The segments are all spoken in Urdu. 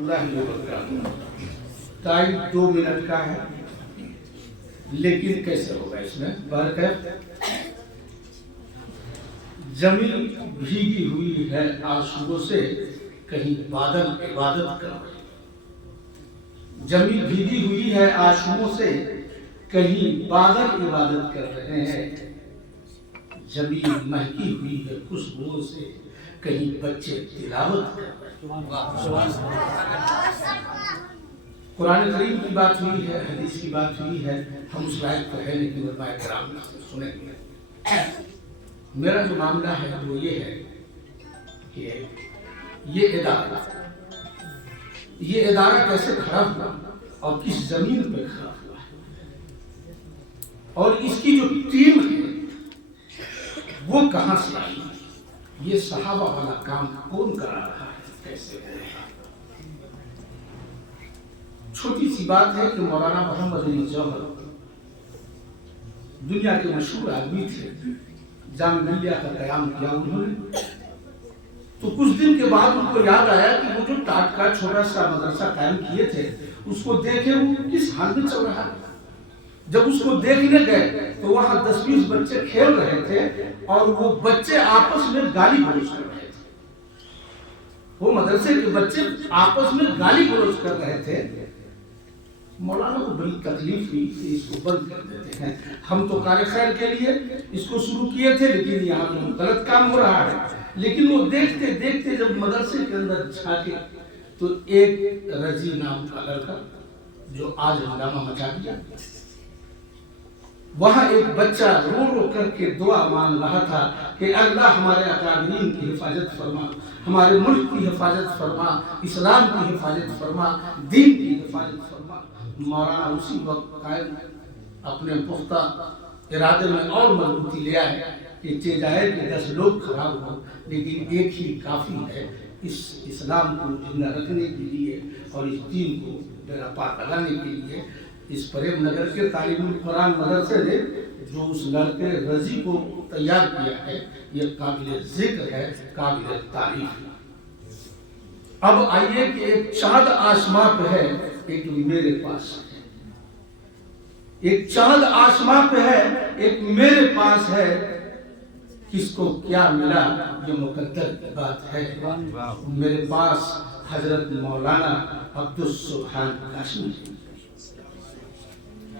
اللہ وبرکاتہ۔ ٹائم 2 منٹ کا ہے، لیکن کیسے ہوگا اس میں؟ برکت زمین بھیگی ہوئی ہے آنسوؤں سے، کہیں بادل عبادت کر رہے ہیں۔ زمین بھیگی ہوئی ہے آنسوؤں سے، کہیں بادل عبادت کر رہے ہیں۔ زمین مہکی ہوئی ہے خوشبوؤں سے، کہیں بچے تلاوت کر رہے ہیں۔ قرآن کریم کی بات ہوئی ہے، حدیث کی بات ہوئی ہے، ہم اس لائق تو ہے لیکن علماء کرام سنیں گے۔ میرا جو معاملہ ہے وہ یہ ہے کہ یہ ادارہ کیسے کھڑا ہوا اور کس زمین پہ کھڑا ہوا ہے، اور اس کی جو ٹیم ہے وہ کہاں سے آئی، یہ صحابہ والا کام کون کرا رہا ہے، کیسے ہو رہا ہے۔ چھوٹی سی بات ہے کہ مولانا محمد علی جوہر دنیا کے مشہور آدمی تھے، جامعہ ملیہ کا قیام کیا انہوں نے۔ تو کچھ دن کے بعد ان کو یاد آیا کہ وہ جو ٹاٹ کا چھوٹا سا مدرسہ قائم کیے تھے، اس کو دیکھے وہ کس حال میں چل رہا ہے۔ جب اس کو دیکھنے گئے تو وہاں 10-20 بچے کھیل رہے تھے، اور وہ بچے آپس میں گالی گلوچ کر رہے تھے۔ وہ مدرسے کے بچے آپس میں گالی گلوچ کر رہے تھے۔ مولانا کو بڑی تکلیف ہوئی کہ اس کو بند کر دیتے ہیں، ہم تو کار خیر کے لیے اس کو شروع کیے تھے، لیکن یہاں تو غلط کام ہو رہا ہے۔ لیکن وہ دیکھتے دیکھتے جب مدرسے کے اندر جھانکے تو ایک رضی نام کا لڑکا جو آج ہنگامہ مچا دیا، وہاں ایک بچہ رو رو کر کے دعا مانگ رہا تھا کہ اللہ ہمارے اکابرین کی حفاظت فرما، ہمارے ملک کی حفاظت فرما، اسلام کی حفاظت فرما، دین کی حفاظت فرما۔ مولانا اسی وقت قائم اپنے پختہ ارادے میں اور مضبوطی لے آئے کہ چاہے کہ 10 لوگ خراب ہوں، لیکن ایک ہی کافی ہے اس اسلام کو زندہ رکھنے کے لیے اور اس دین کو ڈیرا پار لگانے کے لیے۔ اس پریم نگر کے تعلیم القرآن مدرسے نے جو اس لڑکے رضی کو تیار کیا ہے، یہ قابل ذکر ہے، قابل تعریف ہے۔ اب آئیے کہ ایک چاند آسماں پہ ہے، ایک میرے پاس ہے۔ ایک چاند آسماں پہ ہے، ایک میرے پاس ہے، کس کو کیا ملا یہ مقدر کی بات ہے۔ میرے پاس حضرت مولانا عبدالسبحان کاشمی۔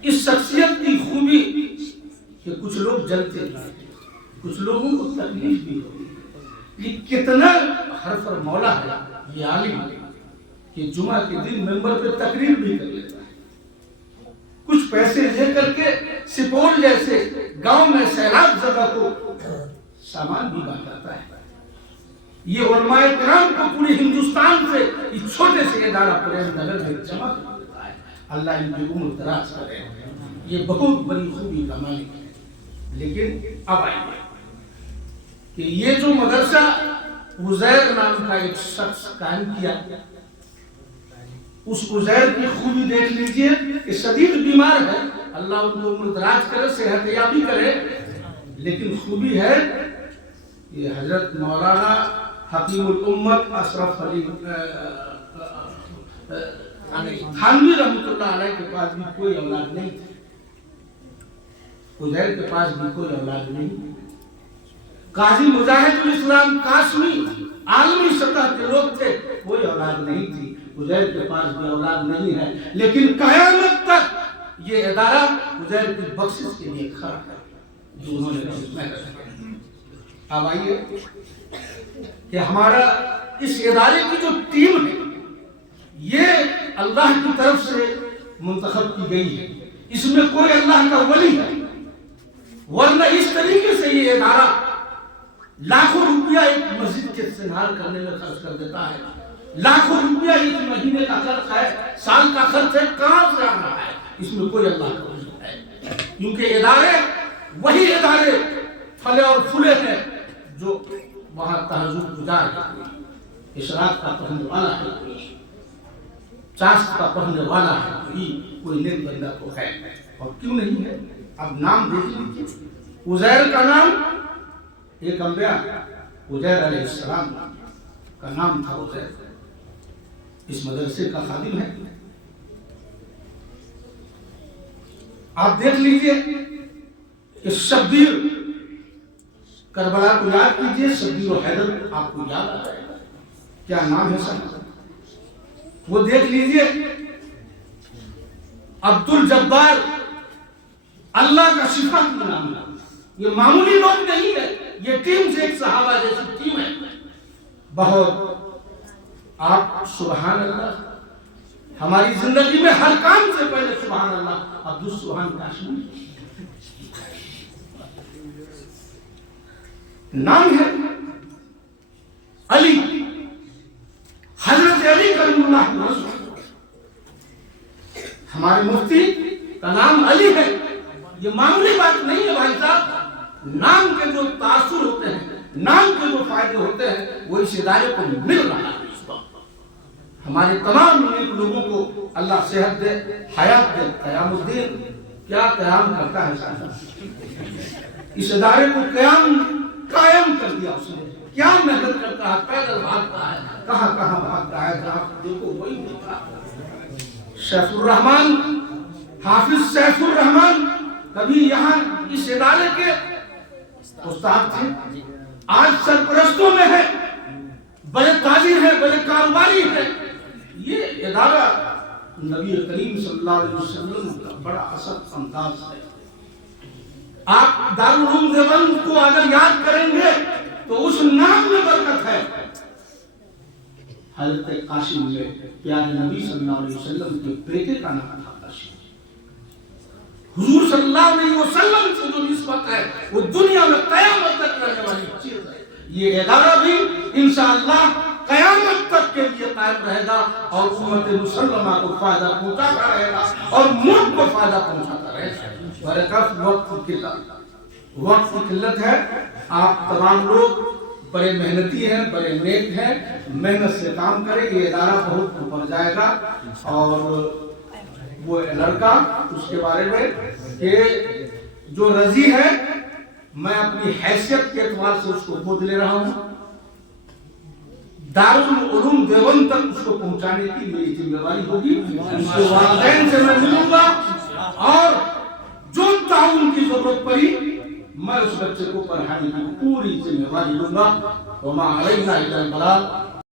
اس شخصیت کی خوبی کہ کچھ لوگ جلتے ہیں، کچھ لوگوں کو تکلیف بھی ہوئی، یہ کتنا حرف اور مولا ہے یہ عالم کہ جمعہ کے دن ممبر پہ تقریر بھی کر لیتا ہے، کچھ پیسے لے کر کے سپول جیسے گاؤں میں سیلاب زدہ کو سامان بھی بانٹتا ہے۔ یہ علماء کرام کو پوری ہندوستان سے اس چھوٹے سے ادارہ پریم نگر میں جمع کر دیتا ہے۔ اللہ ان کی عمر دراز کرے، یہ بہت بڑی خوبی کا مالک ہے۔ لیکن اب آئیے کہ یہ جو مدرسہ عزیر نام کا ایک شخص قائم کیا، اس عزیر کی خوبی دیکھ لیجئے کہ شدید بیمار ہے، اللہ ان کو عمر دراز کرے، صحت یابی کرے، لیکن خوبی ہے یہ حضرت مولانا حکیم الامت اشرف علی تھانوی رحمۃ اللہ علیہ کے پاس بھی کوئی اولاد نہیں تھی، عزیر کے پاس بھی کوئی اولاد نہیں۔ قاضی مجاہد الاسلام قاسمی عالمی سطح کے لوگ تھے، کوئی اولاد نہیں تھی، عزیر کے پاس بھی اولاد نہیں ہے، لیکن قیامت تک یہ ادارہ عزیر کی بخشش کے لیے کھڑا ہے جو انہوں نے اس میں رکھا۔ اب آئیے کہ ہمارا اس ادارے کی جو ٹیم ہے یہ اللہ کی طرف سے منتخب کی گئی ہے، اس میں کوئی اللہ کا ولی ہے، ورنہ اس طریقے سے یہ ادارہ لاکھوں روپیہ ایک مسجد کے سنبھال کرنے میں خرچ کر دیتا ہے، لاکھوں روپیہ ایک مہینے کا خرچ ہے، سال کا خرچ ہے، کہاں سے آ رہا ہے؟ اس میں کوئی اللہ کا ولی ہے، کیونکہ ادارے وہی ادارے پھلے اور پھولے ہیں جو وہاں تہجد گزار ہے، اشراق کا پڑھنے والا ہے، چاشت کا پڑھنے والا ہے، کوئی نیک بندہ تو ہے، اور کیوں نہیں ہے؟ اب نام دیکھ لیجیے، عزیر کا نام ایک انبیاء عزیر علیہ السلام کا نام تھا عزیر، اس مدرسے کا خادم ہے. آپ دیکھ لیجئے کہ شبیر کربلا کو یاد کیجئے، شبیر و حیدر آپ کو یاد آ جائے گا. کیا نام ہے سب؟ وہ دیکھ لیجئے عبد الجبار، اللہ کا صفت نام ہے. یہ معمولی لوگ نہیں ہے، یہ ٹیم سے ایک صحابہ جیسی ٹیم ہے. بہت آپ سبحان اللہ، ہماری زندگی میں ہر کام سے پہلے سبحان اللہ. عبد السبحان کاشمی نام ہے. علی، حضرت علی کریم اللہ وجہ، ہمارے مفتی کا نام علی ہے. یہ معمولی بات نہیں ہے بھائی صاحب. نام کے جو تاثر ہوتے ہیں، نام کے جو فائدے ہوتے ہیں، وہ اس ادارے کو مل رہا ہے. ہمارے تمام نیک لوگوں کو اللہ صحت دے، حیات دے. قیام الدین کیا قیام کرتا ہے صاحب. اس ادارے کو قائم کر دیا اس نے. کیا محنت کرتا ہے، پیدل بھاگتا ہے، کہاں کہاں بھاگتا ہے. جہاں دیکھو وہی دیکھا. سیف الرحمان، حافظ سیف الرحمان کبھی یہاں اس ادارے کے استاد تھے، آج سرپرستوں میں ہے، بڑے تاجر ہیں، بڑے کاروباری ہیں. یہ ادارہ نبی کریم صلی اللہ علیہ وسلم کا بڑا اثر انداز ہے. آپ دارالعلوم دیوبند کو اگر یاد کریں گے تو اس نام میں برکت ہے. حضرت قاسم میں پیارے نبی صلی اللہ علیہ وسلم کے بیٹے کا نام تھا قاسم. حضور صلی اللہ علیہ وسلم سے جو نسبت ہے وہ دنیا میں قیامت تک رہنے والی چیز ہے. یہ ادارہ بھی انشاءاللہ قیامت تک کے لیے قائم رہے گا اور امت مسلمہ کو فائدہ پہنچاتا رہے گا اور ملک کو فائدہ پہنچاتا رہے گا. برکت وقت کی قلت ہے. آپ تمام لوگ بڑے محنتی ہیں، بڑے نیک ہیں، محنت سے کام کریں. یہ ادارہ بہت اوپر جائے گا. اور وہ لڑکا اس کے بارے میں کہ جو رضی ہے، میں اپنی حیثیت کے اعتبار سے اس کو گود لے رہا ہوں. دارالعلوم دیوبند تک اس کو پہنچانے کی میری ذمہ داری ہوگی. اس کے والدین سے میں ملوں گا اور جو تعاون کی ضرورت پڑی میں اس بچے کو پڑھانے کی پوری ذمہ داری لوں گا. وما علینا الا البلاغ.